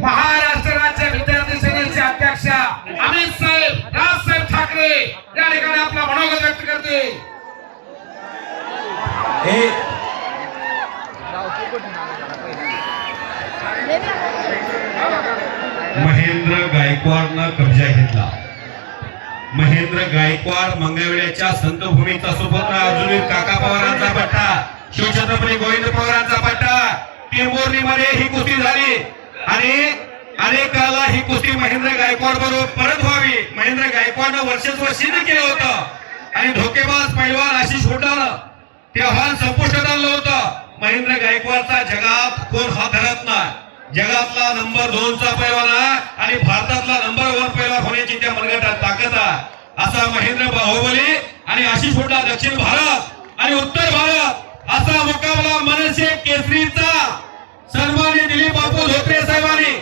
महाराष्ट्र राज्य विद्यार्थी सेनेचे अध्यक्ष अमित साहेब राजसाहेब ठाकरे या ठिकाणी आपला मनोगत व्यक्त करते. महेंद्र गायकवाडनं कब्जा घेतला. महेंद्र गायकवाड मंगळवेड्याच्या संतभूमीचा सुपुत्र अर्जुनी काका पवारांचा पट्टा शिवछत्रपती गोविंद पवारांचा पट्टा. मध्ये ही कुस्ती झाली. आणि अनेकाला ही कुस्ती महेंद्र गायकवाड बरोबर परत व्हावी. महेंद्र गायकवाडनं वर्षस्व सिद्ध केलं होतं. आणि धोकेबाज पैलवान आशिष होटानं ते आव्हान संपुष्टात आणलं होतं. महेंद्र गायकवाडचा जगात कोण हा धरत नाही. जगातला नंबर दोनचा पैलवान आहे आणि भारतातला नंबर वन पैलवान होण्याची त्या मनगटात ताकद आहे. असा महेंद्र बाहुबली आणि आशिष होटा दक्षिण भारत आणि उत्तर भारत असा मुकाबला मनसे केसरीचा सन्मान्य दिलीप बापू धोत्रे साहेबांनी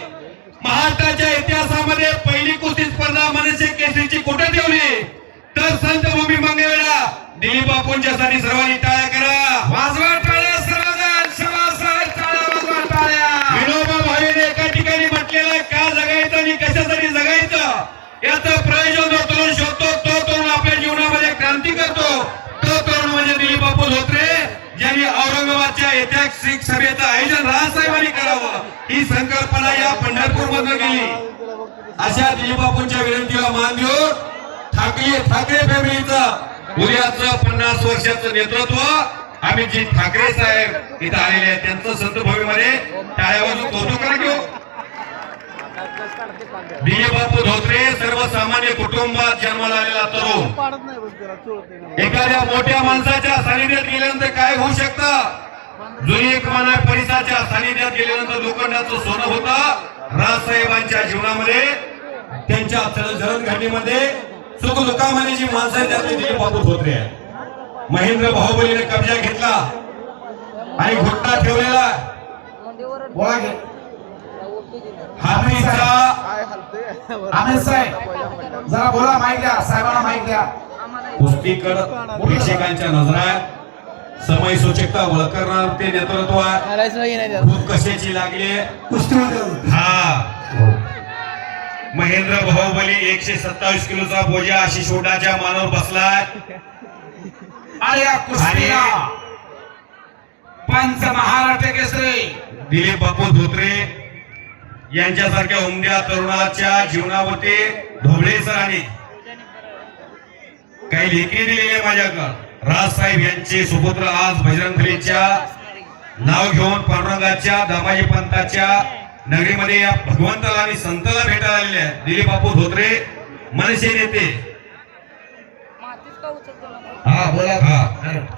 महाराष्ट्राच्या इतिहासामध्ये पहिली कुस्ती स्पर्धा मनसे केसरीची कुठे ठेवली तर संतभूमी मंगळवेढा बापूंच्यासाठी सर्वांनी टाळ्या करा. वाजवा टाळ्या सर्वजण सभासद टाळ्या वाजवा टाळ्या. विनोबा भावेने एका ठिकाणी म्हटलेलं आहे, का जगायचं आणि कशासाठी जगायचं? याचं प्रयोजन जो तरुण शोधतो तो तरुण आपल्या जीवनामध्ये क्रांती करतो. तो तरुण म्हणजे दिलीप बापू धोत्रे ज्यांनी औरंगाबादच्या ऐतिहासिक सभेचं आयोजन राजसाहेबांनी करावं. ही संकल्पना या पंढरपूर मधून गेली. अशा दिलीप बापूंच्या विनंतीला मान देऊन ठाकरे ठाकरे फॅमिलीचं उद्याचं पन्नास वर्षाचं नेतृत्व अमितजी ठाकरे साहेब इथं आलेले आहेत. त्यांचं संत भूमीमध्ये कौतुक करा घेऊ हो. दिलीप बापू धोत्रे सर्वसामान्य कुटुंबात जन्माला आलेला तरुण. एखाद्या मोठ्या माणसाच्या सानिध्यात गेल्यानंतर काय होऊ शकतं? जुनी एक माना परिसाच्या सानिध्यात गेल्यानंतर लोखंडाचं सोनं होतं. राजसाहेबांच्या जीवनामध्ये त्यांच्या जळण घाटीमध्ये सुख दुःखामध्ये जी माणसं आहेत त्यातली दिलीप बापू धोत्रे आहे महेंद्र बाहुबलीने कब्जा घेतला. आणि घोटणा ठेवलेला. साहेब जरा बोला माहिती द्या. साहेबांना माहिती द्या. कुस्तीकड प्रेक्षकांच्या नजरा समय सूचकता वळकरणार ते नेतृत्व कशाची लागली? हा महेंद्र बाहुबली एकशे सत्तावीस किलोचा बोजा आशिष ओढाच्या मानावर बसलाय. कुस्तीला. पंच महाराष्ट्र केसरी. दिलीप बापू धोत्रे यांच्यासारख्या उमद्या तरुणाच्या जीवनावरती ढोबळे सरांनी काही लेखी दिलेले माझ्याकडं. राजसाहेब यांचे सुपुत्र आज बजरंगबलीच्या नाव घेऊन पांडुरंगाच्या दामाजी पंताच्या नगरीमध्ये या भगवंताला आणि संताला भेटायला आलेले आहेत. दिलीप बापू धोत्रे मनसे नेते. हा बोला. हा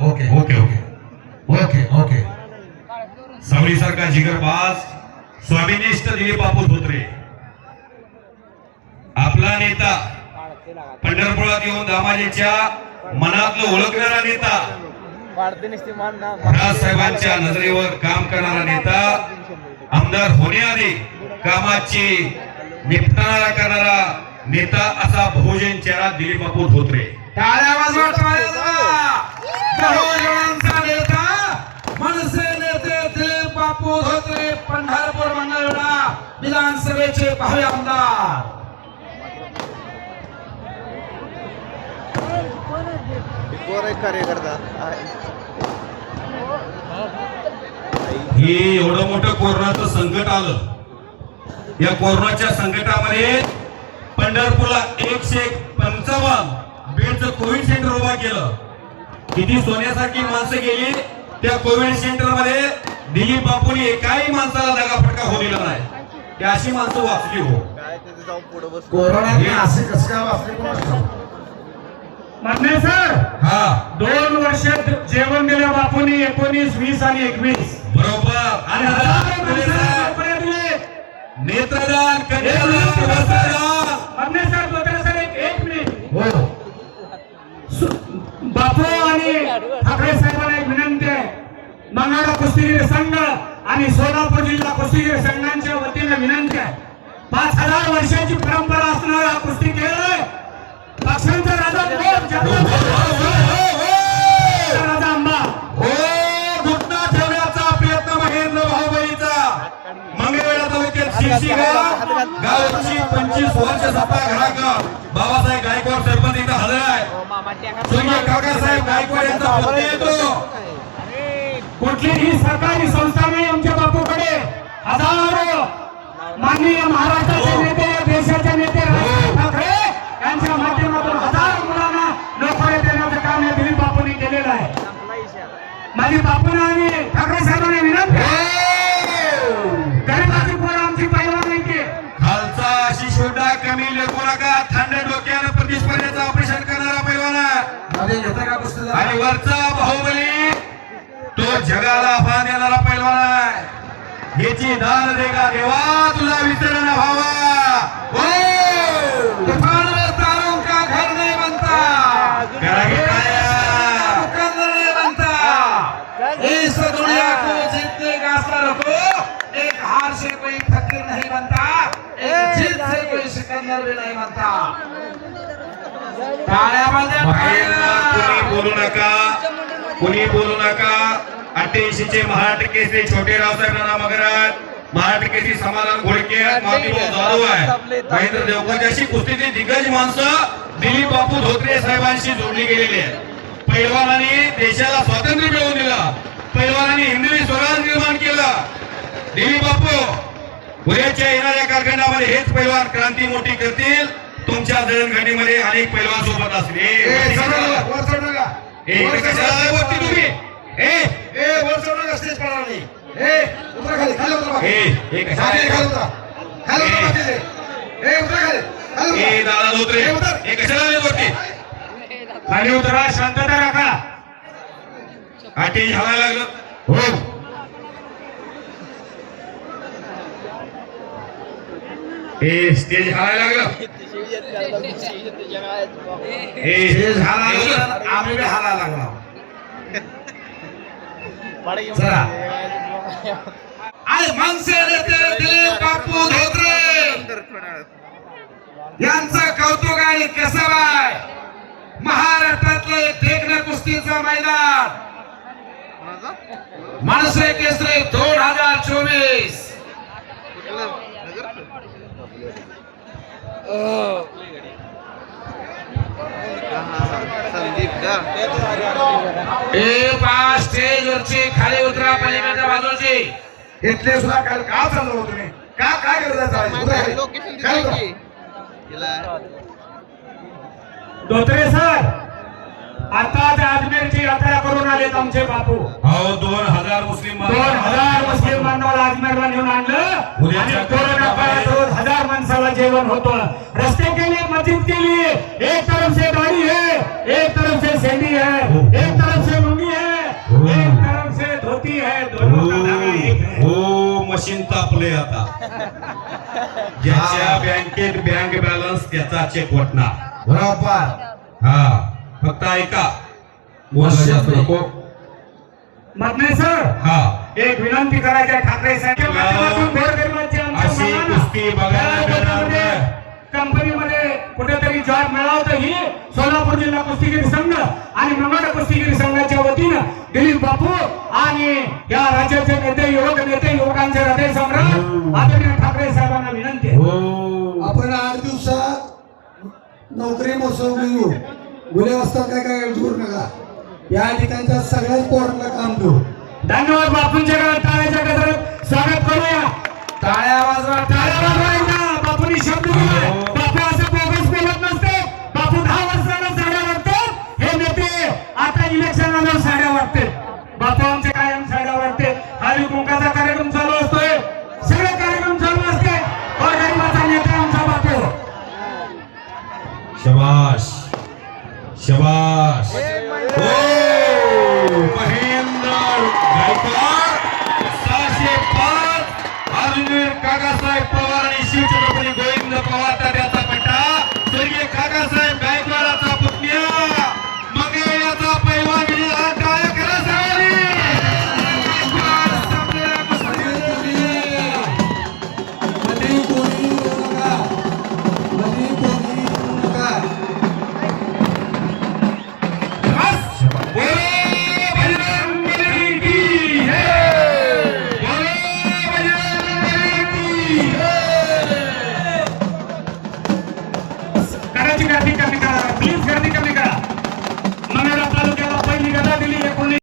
okay. Okay okay. Okay okay. सावलीसारखा जिगरबाज स्वाभिनिष्ठ दिलीप बापू धोत्रे. आपला नेता पंढरपुरात येऊन दामाजीच्या मनातलं ओळखणारा नेता. राजसाहेबांच्या नजरेवर काम करणारा नेता. आमदार होण्याआधी कामाची निपटणारा करणारा नेता असा बहुजन चेहरा दिलीप बापू धोत्रे टाळ्या वाजवा टाळ्या वाजवा. बहुजनांचा नेता मनसे नेते दिलीप बापू धोत्रे पंढरपूर मंगळवेढा विधानसभेचे भावी आमदार कार्यकर्ता हे एवढं मोठं कोरोनाचं संकट आलं. या कोरोनाच्या संकटामध्ये पंढरपूरला एकशे पंचावन्न बेडचं कोविड सेंटर उभा केलं. किती सोन्यासारखी माणसं गेली त्या कोविड सेंटरमध्ये दिलीप बापूने एकाही माणसाला दगाफटका होऊ दिला नाही. ती अशी माणसं वाचली हो. काय त्याचं जाऊन पुढे बस. कोरोनाने असे कसं काय वाचले. म्हणणे सर? हा. दोन वर्ष जेवण दिलं बापूंनी एकोणीस वीस आणि एकवीस. बरोबर. आणि. नेत्रदान म्हणणे सर. सर एक एक मिनिट. हो. बापू आणि ठाकरे साहेबांना एक विनंती आहे. मंगळा कुस्तीगीर संघ आणि सोलापूर जिल्हा कुस्तीगीर संघांच्या वतीने विनंती आहे. पाच हजार वर्षाची परंपरा असणारा हा कुस्ती खेळ आहे. हो, हो, हो, गावची पंचवीस वर्ष सत्ता बाबासाहेब गायकवाड सरपंच हजर आहे. काकासाहेब गायकवाड यांचा येतो. कुठलीही सरकारी संस्था नाही आमच्या बापूकडे. हजारो माननीय महाराष्ट्राचे नेते माझी बापूंना आणि ठाकरे साहेबांना विनंती आहे. गरिबाची पोरं आमची पैलवान नाही ते खालचा अशी शोधा कमी लेखू नका थंड डोक्यानं प्रतिस्पर्धेचं ऑपरेशन करणारा पैलवान आणि वरचा बाहुबली तो जगाला आव्हान देणारा पैलवान आहे. याची दान देगा देवा तुझा विसरण व्हावा. सिकंदर नहीं बोलू नका. कुणी बोलू नका. अठ्ठ्याऐंशी चे महाराष्ट्र केसरी छोटे रावसाहेब राणा मगरात महाराष्ट्र केसरी समाधान घोडके जाधव आहे. महेंद्र देवकर अशी कुस्तीची दिग्गज माणसं दिलीप बापू धोत्रे साहेबांशी जोडली गेलेली आहेत. पैलवानांनी देशाला स्वातंत्र्य मिळवून दिलं. पैलवानांनी हिंदवी स्वराज निर्माण केलं. दिलीप बापू उद्याच्या येणाऱ्या कारखान्यामध्ये हेच पैलवान क्रांती मोठी करतील. तुमच्या जळणघडीमध्ये अनेक पैलवान सोबत असतील. खाली, उतरा बाकी. ए, ए, कशाला- बाकी खाली उतरा. खाली उतरा ए. बाकीचे. ए, उतरा खाली, खाली ए उतरा. दादा धोत्रे ए, उतर. ए कशाला आले वरती खाली उतरा शांतता राखा आटी हवायला लागलं हो ए स्टेज हवायला लागलं ए स्टेज हाला लागलं, आम्ही बी हाला लागला चला. आणि मनसे दिलीप बापू धोत्रे यांचं कौतुक आणि कसब आहे महाराष्ट्रातलं एक देखणं कुस्तीचं मैदान माणसे केसरी दोन हजार चोवीस संदीप का ए पाच स्टेज वरची खाली उतरा पलीकडच्या बाजूची. इथले सुद्धा काल का चाललो तुम्ही? का काय करत धोत्रे सर आता ते अजमेरची यात्रा करून आलेत आमचे बापू. हो दोन हजार मुस्लिम दोन हजार मुस्लिम बांधवाला अजमेरला नेऊन आणलं. जेवण होतं. रस्ते केले मस्जिद केली. एक तरफ से गाड़ी है एक तरफ से सेंडी है एक तरफ से लुंगी है एक तरफ से धोती है दोनों का धागा एक है। हो मशीन तापले आता. ज्याच्या बँकेत बँक बॅलन्स त्याचा चेक वटणार. बरोबर. हा फक्त ऐका. नको. मधने सर. हा. एक विनंती करायची आहे ठाकरे साहेब अशी कुस्ती बघायला. कंपनीमध्ये कुठेतरी जॉब मिळावं तर ही सोलापूर जिल्हा कुस्तीगिरी संघ आणि मंगळ कुस्तीगिरी संघाच्या वतीनं दिलीप बापू आणि या राज्याचे नेते युवक नेते युवकांचे हृदय सम्राट आदरणीय ठाकरे साहेबांना विनंती हो. आपण आठ दिवसात नोकरी मोसम घेऊ गुन्हे असतात काय काय करू नका. या ठिकाणच्या सगळ्याच पोरांना काम देऊ. धन्यवाद बापूंच्या टाळ्याच्या गजरात. स्वागत करूया. टाळ्या वाजवा टाळ्या वाजवायचा बापूंनी शब्द बापू असं बोगस बोलत नसते बापू दहा वर्षाला साड्या वाटतात हे नेते आता इलेक्शन आल्यावर साड्या वाटते बापू कायम साड्या वाटते हळदी कुंकाचा